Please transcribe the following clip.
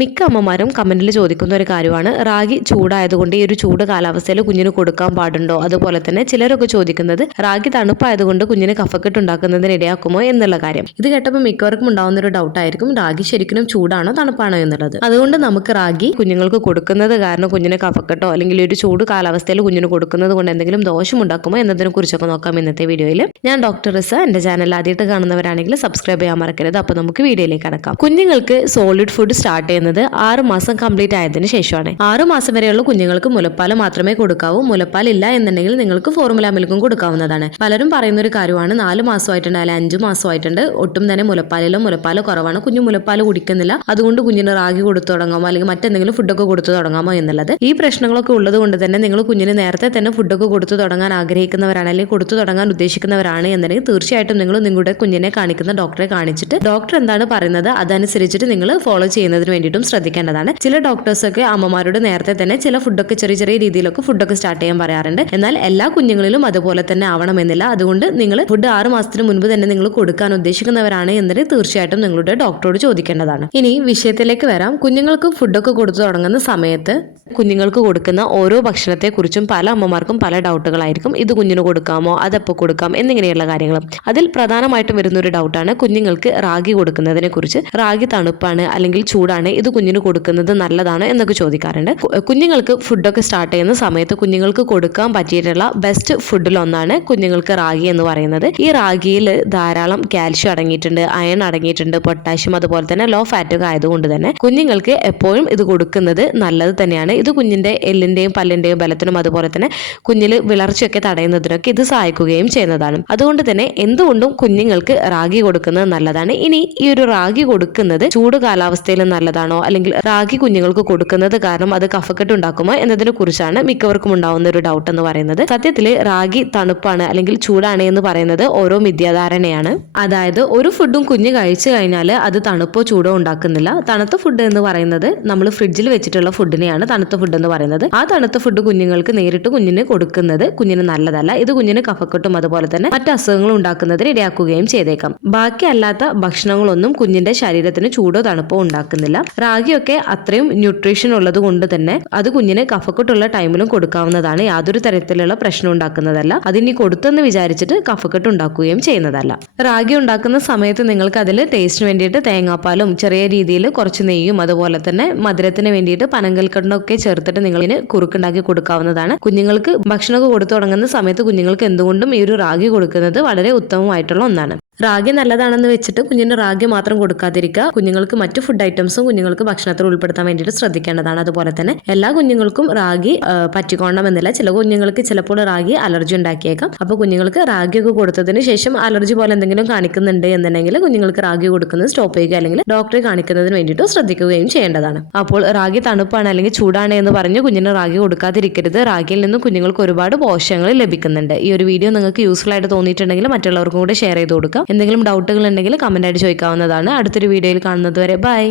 മിക്ക അമ്മമാരും കമൻറ്റിൽ ചോദിക്കുന്ന ഒരു കാര്യമാണ് റാഗി ചൂടായതുകൊണ്ട് ഈ ഒരു ചൂട് കാലാവസ്ഥയിൽ കുഞ്ഞിന് കൊടുക്കാൻ പാടുണ്ടോ. അതുപോലെ തന്നെ ചിലരൊക്കെ ചോദിക്കുന്നത് റാഗി തണുപ്പായതുകൊണ്ട് കുഞ്ഞിന് കഫക്കെട്ട് ഉണ്ടാക്കുന്നതിന് ഇടയാക്കുമോ എന്നുള്ള കാര്യം. ഇത് കേട്ടപ്പോൾ മിക്കവർക്കും ഉണ്ടാവുന്ന ഒരു ഡൗട്ടായിരിക്കും റാഗി ശരിക്കും ചൂടാണോ തണുപ്പാണോ എന്നുള്ളത്. അതുകൊണ്ട് നമുക്ക് റാഗി കുഞ്ഞുങ്ങൾക്ക് കൊടുക്കുന്നത് കാരണം കുഞ്ഞിന് കഫക്കെട്ടോ അല്ലെങ്കിൽ ഒരു ചൂട് കാലാവസ്ഥയിൽ കുഞ്ഞിന് കൊടുക്കുന്നത് കൊണ്ട് എന്തെങ്കിലും ദോഷം ഉണ്ടാക്കുമോ എന്നതിനെ കുറിച്ചൊക്കെ നോക്കാം ഇന്നത്തെ വീഡിയോയിൽ. ഞാൻ ഡോക്ടർ റിസ. എൻ്റെ ചാനൽ ആദ്യമായിട്ട് കാണുന്നവരാണെങ്കിൽ സബ്സ്ക്രൈബ് ചെയ്യാൻ മറക്കരുത്. അപ്പോൾ നമുക്ക് വീഡിയോയിലേക്ക് കടക്കാം. കുഞ്ഞുങ്ങൾക്ക് സോളിഡ് ഫുഡ് സ്റ്റാർട്ട് 6 മാസം കംപ്ലീറ്റ് ആയതിനു ശേഷമാണ്. 6 മാസം വരെയുള്ള കുഞ്ഞുങ്ങൾക്ക് മുലപ്പാൽ മാത്രമേ കൊടുക്കാവൂ. മുലപ്പാൽ ഇല്ല എന്നുണ്ടെങ്കിൽ നിങ്ങൾക്ക് ഫോർമുല മിൽക്കും കൊടുക്കാവുന്നതാണ്. പലരും പറയുന്ന ഒരു കാര്യമാണ് 4 മാസമായിട്ടുണ്ട് അല്ലെങ്കിൽ 5 മാസമായിട്ടുണ്ട് ഒട്ടും തന്നെ മുലപ്പാൽ കുറവാണ്, കുഞ്ഞു മുലപ്പാൽ കുടിക്കുന്നില്ല, അതുകൊണ്ട് കുഞ്ഞിന് റാഗി കൊടുത്തു തുടങ്ങാമോ അല്ലെങ്കിൽ മറ്റെന്തെങ്കിലും ഫുഡൊക്കെ കൊടുത്തു തുടങ്ങാമോ എന്നുള്ളത്. ഈ പ്രശ്നങ്ങളൊക്കെ ഉള്ളത് കൊണ്ട് തന്നെ നിങ്ങൾ കുഞ്ഞിന് നേരത്തെ തന്നെ ഫുഡൊക്കെ കൊടുത്തു തുടങ്ങാൻ ആഗ്രഹിക്കുന്നവരാണ് അല്ലെങ്കിൽ കൊടുത്തു തുടങ്ങാൻ ഉദ്ദേശിക്കുന്നവരാണ് എന്നുണ്ടെങ്കിൽ തീർച്ചയായിട്ടും നിങ്ങൾ നിങ്ങളുടെ കുഞ്ഞിനെ കാണിക്കുന്ന ഡോക്ടറെ കാണിച്ചിട്ട് ഡോക്ടർ എന്താണ് പറയുന്നത് അതനുസരിച്ചിട്ട് നിങ്ങൾ ഫോളോ ചെയ്യുന്നതിന് വേണ്ടിയിട്ടും ശ്രദ്ധിക്കേണ്ടതാണ്. ചില ഡോക്ടേഴ്സൊക്കെ അമ്മമാരോട് നേരത്തെ തന്നെ ചില ഫുഡൊക്കെ ചെറിയ രീതിയിലൊക്കെ ഫുഡൊക്കെ സ്റ്റാർട്ട് ചെയ്യാൻ പറയാറുണ്ട്. എന്നാൽ എല്ലാ കുഞ്ഞുങ്ങളിലും അതുപോലെ തന്നെ ആവണമെന്നില്ല. അതുകൊണ്ട് നിങ്ങൾ ഫുഡ് 6 മാസത്തിന് മുൻപ് തന്നെ നിങ്ങൾ കൊടുക്കാൻ ഉദ്ദേശിക്കുന്നവരാണ് എന്നത് തീർച്ചയായിട്ടും നിങ്ങളുടെ ഡോക്ടറോട് ചോദിക്കേണ്ടതാണ്. ഇനി വിഷയത്തിലേക്ക് വരാം. കുഞ്ഞുങ്ങൾക്ക് ഫുഡൊക്കെ കൊടുത്തു തുടങ്ങുന്ന സമയത്ത് കുഞ്ഞുങ്ങൾക്ക് കൊടുക്കുന്ന ഓരോ ഭക്ഷണത്തെക്കുറിച്ചും പല അമ്മമാർക്കും പല ഡൗട്ടുകളായിരിക്കും. ഇത് കുഞ്ഞിന് കൊടുക്കാമോ, അതെപ്പോൾ കൊടുക്കാം എന്നിങ്ങനെയുള്ള കാര്യങ്ങളും. അതിൽ പ്രധാനമായിട്ടും വരുന്ന ഒരു ഡൗട്ടാണ് കുഞ്ഞുങ്ങൾക്ക് റാഗി കൊടുക്കുന്നതിനെ കുറിച്ച്. റാഗി തണുപ്പാണ് അല്ലെങ്കിൽ ചൂടാണ്, ഇത് കുഞ്ഞിന് കൊടുക്കുന്നത് നല്ലതാണ് എന്നൊക്കെ ചോദിക്കാറുണ്ട്. കുഞ്ഞുങ്ങൾക്ക് ഫുഡൊക്കെ സ്റ്റാർട്ട് ചെയ്യുന്ന സമയത്ത് കുഞ്ഞുങ്ങൾക്ക് കൊടുക്കാൻ പറ്റിയിട്ടുള്ള ബെസ്റ്റ് ഫുഡിലൊന്നാണ് കുഞ്ഞുങ്ങൾക്ക് റാഗി എന്ന് പറയുന്നത്. ഈ റാഗിയിൽ ധാരാളം കാൽഷ്യം അടങ്ങിയിട്ടുണ്ട്, അയൺ അടങ്ങിയിട്ടുണ്ട്, പൊട്ടാഷ്യം, അതുപോലെ തന്നെ ലോ ഫാറ്റ് ഒക്കെ ആയതുകൊണ്ട് തന്നെ കുഞ്ഞുങ്ങൾക്ക് എപ്പോഴും ഇത് കൊടുക്കുന്നത് നല്ലത് തന്നെയാണ്. ഇത് കുഞ്ഞിന്റെ എല്ലിന്റെയും പല്ലിന്റെയും ബലത്തിനും അതുപോലെ തന്നെ കുഞ്ഞിൽ വിളർച്ചയൊക്കെ തടയുന്നതിനൊക്കെ ഇത് സഹായിക്കുകയും ചെയ്യുന്നതാണ്. അതുകൊണ്ട് തന്നെ എന്തുകൊണ്ടും കുഞ്ഞുങ്ങൾക്ക് റാഗി കൊടുക്കുന്നത് നല്ലതാണ്. ഇനി ഈ ഒരു റാഗി കൊടുക്കുന്നത് ചൂട് കാലാവസ്ഥയിൽ നല്ലതാണോ അല്ലെങ്കിൽ റാഗി കുഞ്ഞുങ്ങൾക്ക് കൊടുക്കുന്നത് കാരണം അത് കഫക്കെട്ട് ഉണ്ടാക്കുമോ എന്നതിനെ കുറിച്ചാണ് മിക്കവർക്കും ഉണ്ടാവുന്ന ഒരു ഡൗട്ട് എന്ന് പറയുന്നത്. സത്യത്തിൽ റാഗി തണുപ്പാണ് അല്ലെങ്കിൽ ചൂടാണ് എന്ന് പറയുന്നത് ഓരോ മിഥ്യാധാരണയാണ്. അതായത് ഒരു ഫുഡും കുഞ്ഞ് കഴിച്ചു കഴിഞ്ഞാൽ അത് തണുപ്പോ ചൂടോ ഉണ്ടാക്കുന്നില്ല. തണുത്ത ഫുഡ് എന്ന് പറയുന്നത് നമ്മൾ ഫ്രിഡ്ജിൽ വെച്ചിട്ടുള്ള ഫുഡിനെയാണ് തണുത്ത ഫുഡ് എന്ന് പറയുന്നത്. ആ തണുത്ത ഫുഡ് കുഞ്ഞുങ്ങൾക്ക് നേരിട്ട് കുഞ്ഞിന് കൊടുക്കുന്നത് കുഞ്ഞിന് നല്ലതല്ല. ഇത് കുഞ്ഞിന് കഫക്കെട്ടും അതുപോലെ തന്നെ മറ്റ് അസുഖങ്ങളും ഉണ്ടാക്കുന്നതിന് ഇടയാക്കുകയും ചെയ്തേക്കാം. ബാക്കി അല്ലാത്ത ഭക്ഷണങ്ങളൊന്നും കുഞ്ഞിന്റെ ശരീരത്തിന് ചൂടോ തണുപ്പോ ഉണ്ടാക്കുന്നില്ല. റാഗിയൊക്കെ അത്രയും ന്യൂട്രീഷൻ ഉള്ളത് കൊണ്ട് തന്നെ അത് കുഞ്ഞിന് കഫക്കെട്ടുള്ള ടൈമിലും കൊടുക്കാവുന്നതാണ്. യാതൊരു തരത്തിലുള്ള പ്രശ്നം ഉണ്ടാക്കുന്നതല്ല. അതിനി കൊടുത്തെന്ന് വിചാരിച്ചിട്ട് കഫക്കെട്ട് ഉണ്ടാക്കുകയും ചെയ്യുന്നതല്ല. റാഗി ഉണ്ടാക്കുന്ന സമയത്ത് നിങ്ങൾക്ക് അതിൽ ടേസ്റ്റിന് വേണ്ടിയിട്ട് തേങ്ങാപ്പാലും ചെറിയ രീതിയിൽ കുറച്ച് നെയ്യും അതുപോലെ തന്നെ മധുരത്തിന് വേണ്ടിയിട്ട് പനങ്കൽക്കണ്ണൊക്കെ ചേർത്തിട്ട് നിങ്ങളിന് കുറുക്കുണ്ടാക്കി കൊടുക്കാവുന്നതാണ്. കുഞ്ഞുങ്ങൾക്ക് ഭക്ഷണമൊക്കെ കൊടുത്തു തുടങ്ങുന്ന സമയത്ത് കുഞ്ഞുങ്ങൾക്ക് എന്തുകൊണ്ടും ഈ ഒരു റാഗി കൊടുക്കുന്നത് വളരെ ഉത്തമമായിട്ടുള്ള ഒന്നാണ്. റാഗി നല്ലതാണെന്ന് വെച്ചിട്ട് കുഞ്ഞിന് റാഗി മാത്രം കൊടുക്കാതിരിക്കുക. കുഞ്ഞുങ്ങൾക്ക് മറ്റു ഫുഡ് ഐറ്റംസും കുഞ്ഞുങ്ങൾക്ക് ഭക്ഷണത്തിൽ ഉൾപ്പെടുത്താൻ വേണ്ടിയിട്ട് ശ്രദ്ധിക്കേണ്ടതാണ്. അതുപോലെ തന്നെ എല്ലാ കുഞ്ഞുങ്ങൾക്കും റാഗി പറ്റിക്കൊള്ളണമെന്നില്ല. ചില കുഞ്ഞുങ്ങൾക്ക് ചിലപ്പോൾ റാഗി അലർജി ഉണ്ടാക്കിയേക്കാം. അപ്പോൾ കുഞ്ഞുങ്ങൾക്ക് റാഗിയൊക്കെ കൊടുത്തതിന് ശേഷം അലർജി പോലെ എന്തെങ്കിലും കാണിക്കുന്നുണ്ട് എന്നുണ്ടെങ്കിൽ കുഞ്ഞുങ്ങൾക്ക് റാഗി കൊടുക്കുന്നത് സ്റ്റോപ്പ് ചെയ്യുക അല്ലെങ്കിൽ ഡോക്ടറെ കാണിക്കുന്നതിന് വേണ്ടിയിട്ട് ശ്രദ്ധിക്കുകയും ചെയ്യേണ്ടതാണ്. അപ്പോൾ റാഗി തണുപ്പാണ് അല്ലെങ്കിൽ ചൂടാണ് എന്ന് പറഞ്ഞ് കുഞ്ഞിന് റാഗി കൊടുക്കാതിരിക്കരുത്. റാഗിയിൽ നിന്നും കുഞ്ഞുങ്ങൾക്ക് ഒരുപാട് പോഷകങ്ങൾ ലഭിക്കുന്നുണ്ട്. ഈ ഒരു വീഡിയോ നിങ്ങൾക്ക് യൂസ്ഫുൾ ആയിട്ട് തോന്നിയിട്ടുണ്ടെങ്കിൽ മറ്റുള്ളവർക്കും കൂടെ ഷെയർ ചെയ്ത് കൊടുക്കാം. എന്തെങ്കിലും ഡൗട്ടുകൾ ഉണ്ടെങ്കിൽ കമന്റ് ആയിട്ട് ചോദിക്കാവുന്നതാണ്. അടുത്തൊരു വീഡിയോയിൽ കാണുന്നത് വരെ ബൈ.